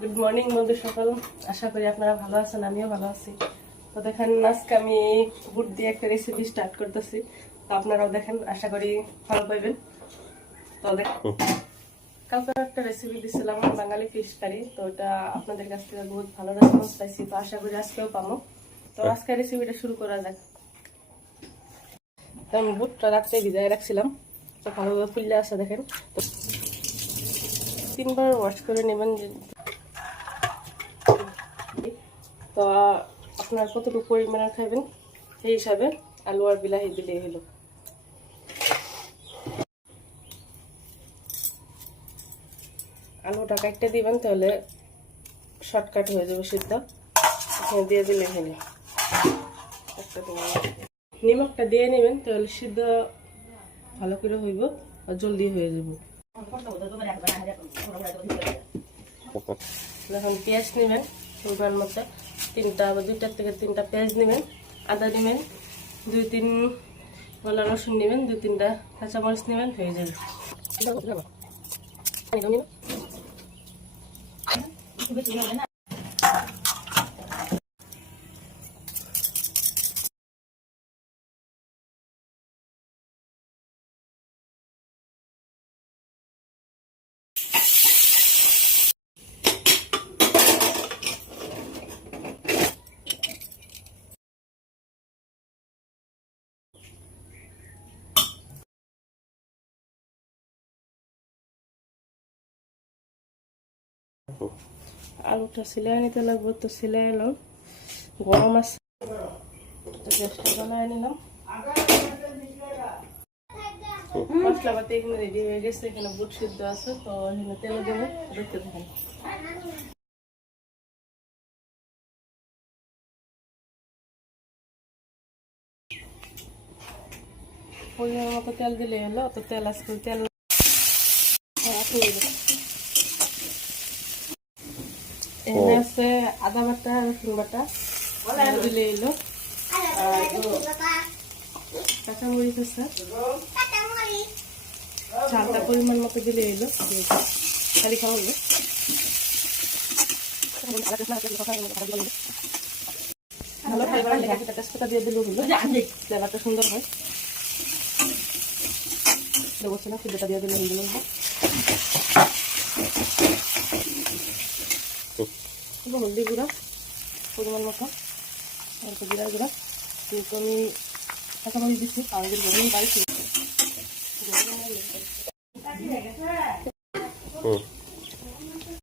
Good morning বন্ধু সকাল, আশা করি আপনারা ভালো আছেন, আমিও ভালো আছি। তো দেখেন আজকে আমি বুট দিয়ে একটা রেসিপি স্টার্ট করতেছি। তো আপনারাও দেখেন, আশা করি ভালো পাইবেন। তো কালকে একটা রেসিপি দিছিলাম বাঙালি ফিশ কারি, তো ওটা আপনাদের কাছ থেকে বহুত ভালো রেসপন্স পাইছি, তো আশা করি আজকেও পাবো। তো আজকে রেসিপিটা শুরু করা যাক। তো আমি বুটটা রাত্রে ভিজায় রাখছিলাম, তো ভালোভাবে ফুললে আসে দেখেন। তো 3বার ওয়াশ করে নেবেন। তো আপনার কতটুকু পরিমাণে খাবেন সেই হিসাবে আলু আর বিলাহি দিলেই হলো। আলুটা কাটতে দিবেন, তাহলে শর্টকাট হয়ে যাবে সিদ্ধ। এখানে দিয়ে দিলে হলো। নিমকটা দিয়ে নেবেন, তাহলে সিদ্ধ ভালো করে হইব আর জলদি হয়ে যাব। এখন পেঁয়াজ নেবেন পরিমাণ মতো, 2টার থেকে 3টা পেঁয়াজ নেবেন, আদা নেবেন 2-3 গলা রসুন নেবেন, 2-3টা কাঁচামরিচ নেবেন, হয়ে যাবে। আলুটা সিলাই নিতে লাগবে, তো সিলাই এলাম। গরম আছে, গ্যাসটা জ্বালায় নিলাম। মশলা পাতি এখানে রেডি হয়ে গেছে, এখানে বুট সিদ্ধ আছে, তো এখানে তেল দেবো, দেখতে থাকেন। পরিমাণ মতো তেল দিলে হলো, তো তেল আজকে তেল এখানে আছে আদা বাটা, রসুন বাটা দিলে এলো, আর কাঁচামরিচ আছে, ঝালটা পরিমাণ মতো দিলে এলো, খালি খাওয়া হলো। ভালো খাইবার তেজপাতা দিয়ে দিলেও হলো, ফ্লেভারটা সুন্দর হয়। বলছি না, সিদ্ধটা দিয়ে দিলে হয়ে গেল। হলদি গুঁড়া পরিমাণ মতো, অল্প জিরা গুঁড়া, কিন্তু আমি কাঁচামরিচ দিচ্ছি, আমাদের গরম বাড়ি